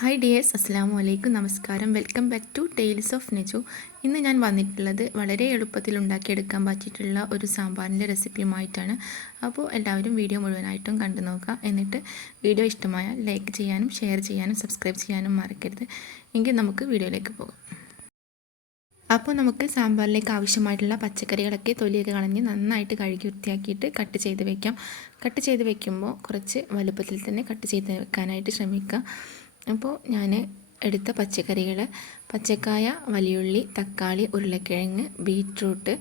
Hi dears അസ്സാം വലൈക്കും നമസ്കാരം welcome back to tales of Neju ഇന്ന് ഞാൻ വന്നിട്ടുള്ളത് വളരെ എളുപ്പത്തിൽ ഉണ്ടാക്കിയെടുക്കാൻ പറ്റിയിട്ടുള്ള ഒരു സാമ്പാറിന്റെ റെസിപ്പിയുമായിട്ടാണ്. അപ്പോൾ എല്ലാവരും വീഡിയോ മുഴുവനായിട്ടും കണ്ടു നോക്കുക. എന്നിട്ട് വീഡിയോ ഇഷ്ടമായാൽ ലൈക്ക് ചെയ്യാനും ഷെയർ ചെയ്യാനും സബ്സ്ക്രൈബ് ചെയ്യാനും മറക്കരുത്. എങ്കിൽ നമുക്ക് വീഡിയോയിലേക്ക് പോകാം. അപ്പോൾ നമുക്ക് സാമ്പാറിലേക്ക് ആവശ്യമായിട്ടുള്ള പച്ചക്കറികളൊക്കെ തൊലിയൊക്കെ കളഞ്ഞ് നന്നായിട്ട് കഴുകി വൃത്തിയാക്കിയിട്ട് കട്ട് ചെയ്ത് വെക്കാം. കട്ട് ചെയ്ത് വെക്കുമ്പോൾ കുറച്ച് വലുപ്പത്തിൽ തന്നെ കട്ട് ചെയ്ത് വെക്കാനായിട്ട് ശ്രമിക്കുക. അപ്പോൾ ഞാൻ എടുത്ത പച്ചക്കറികൾ പച്ചക്കായ വലിയുള്ളി തക്കാളി ഉരുളക്കിഴങ്ങ് ബീറ്റ്റൂട്ട്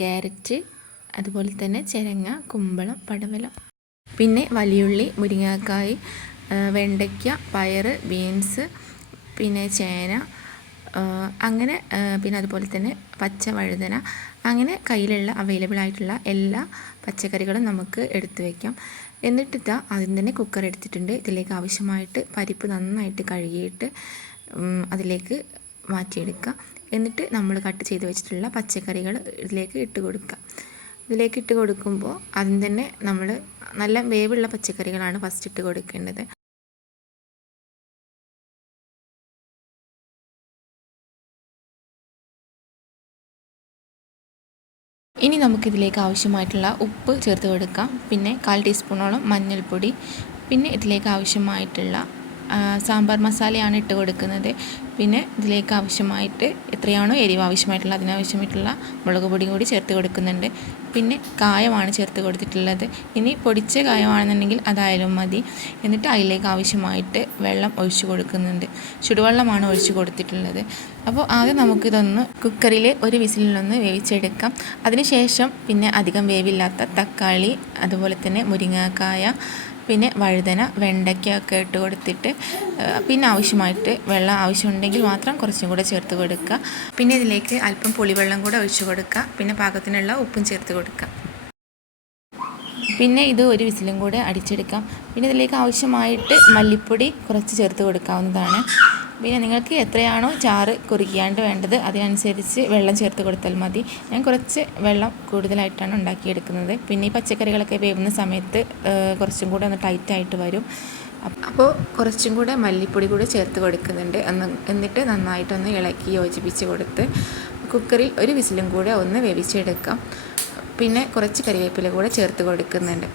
ക്യാരറ്റ് അതുപോലെ തന്നെ ചിരങ്ങ കുമ്പളം പടവലം. പിന്നെ വലിയുള്ളി മുരിങ്ങാക്കായ് വെണ്ടയ്ക്ക പയർ ബീൻസ് പിന്നെ ചേന അങ്ങനെ പിന്നെ അതുപോലെ തന്നെ പച്ച വഴുതന അങ്ങനെ കയ്യിലുള്ള അവൈലബിൾ ആയിട്ടുള്ള എല്ലാ പച്ചക്കറികളും നമുക്ക് എടുത്തു വയ്ക്കാം എന്നിട്ട് ഇതാ ആദ്യം തന്നെ കുക്കർ എടുത്തിട്ടുണ്ട്. ഇതിലേക്ക് ആവശ്യമായിട്ട് പരിപ്പ് നന്നായിട്ട് കഴുകിയിട്ട് അതിലേക്ക് മാറ്റിയെടുക്കുക എന്നിട്ട് നമ്മൾ കട്ട് ചെയ്ത് വെച്ചിട്ടുള്ള പച്ചക്കറികൾ ഇതിലേക്ക് ഇട്ട് കൊടുക്കുക ഇതിലേക്ക് ഇട്ട് കൊടുക്കുമ്പോൾ ആദ്യം തന്നെ നമ്മൾ നല്ല വേവുള്ള പച്ചക്കറികളാണ് ഫസ്റ്റ് ഇട്ട് കൊടുക്കേണ്ടത്. ഇനി നമുക്കിതിലേക്ക് ആവശ്യമായിട്ടുള്ള ഉപ്പ് ചേർത്ത് കൊടുക്കാം. പിന്നെ കാൽ ടീസ്പൂണോളം മഞ്ഞൾപ്പൊടി. പിന്നെ ഇതിലേക്ക് ആവശ്യമായിട്ടുള്ള സാമ്പാർ മസാലയാണ് ഇട്ട് കൊടുക്കുന്നത്. പിന്നെ ഇതിലേക്ക് ആവശ്യമായിട്ട് എത്രയാണോ എരിവ് ആവശ്യമായിട്ടുള്ള അതിനാവശ്യമായിട്ടുള്ള മുളക് പൊടി കൂടി ചേർത്ത് കൊടുക്കുന്നുണ്ട്. പിന്നെ കായമാണ് ചേർത്ത് കൊടുത്തിട്ടുള്ളത്. ഇനി പൊടിച്ച കായമാണെന്നുണ്ടെങ്കിൽ അതായാലും മതി. എന്നിട്ട് അതിലേക്ക് ആവശ്യമായിട്ട് വെള്ളം ഒഴിച്ചു കൊടുക്കുന്നുണ്ട്. ചുടുവെള്ളമാണ് ഒഴിച്ചു കൊടുത്തിട്ടുള്ളത്. അപ്പോൾ ആദ്യം നമുക്കിതൊന്ന് കുക്കറിലെ ഒരു വിസിലിലൊന്ന് വേവിച്ചെടുക്കാം. അതിനുശേഷം പിന്നെ അധികം വേവില്ലാത്ത തക്കാളി അതുപോലെ തന്നെ മുരിങ്ങാക്കായ പിന്നെ വഴുതന വെണ്ടയ്ക്കൊക്കെ ഇട്ട് കൊടുത്തിട്ട് പിന്നെ ആവശ്യമായിട്ട് വെള്ളം ആവശ്യമുണ്ടെങ്കിൽ മാത്രം കുറച്ചും കൂടെ ചേർത്ത് കൊടുക്കുക. പിന്നെ ഇതിലേക്ക് അല്പം പുളിവെള്ളം കൂടെ ഒഴിച്ചു കൊടുക്കുക. പിന്നെ പാകത്തിനുള്ള ഉപ്പും ചേർത്ത് കൊടുക്കുക. പിന്നെ ഇത് ഒരു വിസിലും കൂടെ അടിച്ചെടുക്കാം. പിന്നെ ഇതിലേക്ക് ആവശ്യമായിട്ട് മല്ലിപ്പൊടി കുറച്ച് ചേർത്ത് കൊടുക്കാവുന്നതാണ്. പിന്നെ നിങ്ങൾക്ക് എത്രയാണോ ചാറ് കുറുകിയാണ്ട് വേണ്ടത് അതിനനുസരിച്ച് വെള്ളം ചേർത്ത് കൊടുത്താൽ മതി. ഞാൻ കുറച്ച് വെള്ളം കൂടുതലായിട്ടാണ് ഉണ്ടാക്കിയെടുക്കുന്നത്. പിന്നെ ഈ പച്ചക്കറികളൊക്കെ വേവുന്ന സമയത്ത് കുറച്ചും കൂടെ ഒന്ന് ടൈറ്റായിട്ട് വരും. അപ്പോൾ കുറച്ചും കൂടെ മല്ലിപ്പൊടി കൂടെ ചേർത്ത് കൊടുക്കുന്നുണ്ട്. എന്നിട്ട് നന്നായിട്ടൊന്ന് ഇളക്കി യോജിപ്പിച്ച് കൊടുത്ത് കുക്കറിൽ ഒരു വിസിലും കൂടെ ഒന്ന് വേവിച്ചെടുക്കാം. പിന്നെ കുറച്ച് കറിവേപ്പില കൂടെ ചേർത്ത് കൊടുക്കുന്നുണ്ട്.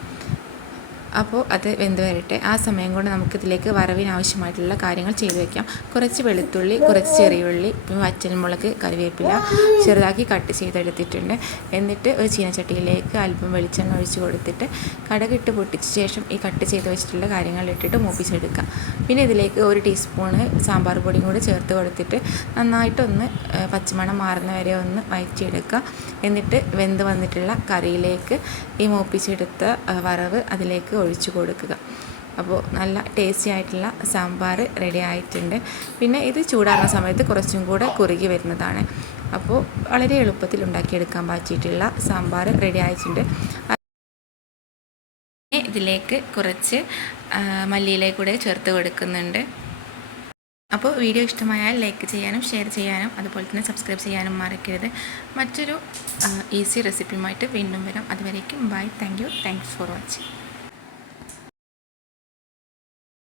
അപ്പോൾ അത് വെന്ത് വരട്ടെ. ആ സമയം കൊണ്ട് നമുക്കിതിലേക്ക് വറവിനാവശ്യമായിട്ടുള്ള കാര്യങ്ങൾ ചെയ്തു വെക്കാം. കുറച്ച് വെളുത്തുള്ളി കുറച്ച് ചെറിയുള്ളി വറ്റൽമുളക് കറിവേപ്പില ചെറുതാക്കി കട്ട് ചെയ്തെടുത്തിട്ടുണ്ട്. എന്നിട്ട് ഒരു ചീനച്ചട്ടിയിലേക്ക് അല്പം വെളിച്ചെണ്ണ ഒഴിച്ച് കൊടുത്തിട്ട് കടകിട്ട് പൊട്ടിച്ച ശേഷം ഈ കട്ട് ചെയ്ത് വെച്ചിട്ടുള്ള കാര്യങ്ങൾ ഇട്ടിട്ട് മൂപ്പിച്ചെടുക്കാം പിന്നെ ഇതിലേക്ക് ഒരു ടീസ്പൂണ് സാമ്പാർ പൊടിയും കൂടി ചേർത്ത് കൊടുത്തിട്ട് നന്നായിട്ടൊന്ന് പച്ചമണം മാറുന്ന വരെ ഒന്ന് വയറ്റിയെടുക്കുക. എന്നിട്ട് വെന്ത് വന്നിട്ടുള്ള കറിയിലേക്ക് ഈ മൂപ്പിച്ചെടുത്ത വറവ് അതിലേക്ക് ഒഴിച്ചു കൊടുക്കുക. അപ്പോൾ നല്ല ടേസ്റ്റി ആയിട്ടുള്ള സാമ്പാർ റെഡി ആയിട്ടുണ്ട്. പിന്നെ ഇത് ചൂടാകുന്ന സമയത്ത് കുറച്ചും കൂടെ കുറുകി വരുന്നതാണ്. അപ്പോൾ വളരെ എളുപ്പത്തിൽ ഉണ്ടാക്കിയെടുക്കാൻ പറ്റിയിട്ടുള്ള സാമ്പാർ റെഡി ആയിട്ടുണ്ട്. ഇതിലേക്ക് കുറച്ച് മല്ലിയിലേക്ക് കൂടെ ചേർത്ത് കൊടുക്കുന്നുണ്ട്. അപ്പോൾ വീഡിയോ ഇഷ്ടമായാൽ ലൈക്ക് ചെയ്യാനും ഷെയർ ചെയ്യാനും അതുപോലെ തന്നെ സബ്സ്ക്രൈബ് ചെയ്യാനും മറക്കരുത്. മറ്റൊരു ഈസി റെസിപ്പിയുമായിട്ട് വീണ്ടും വരാം. അതുവരേക്കും bye thank you thanks for watching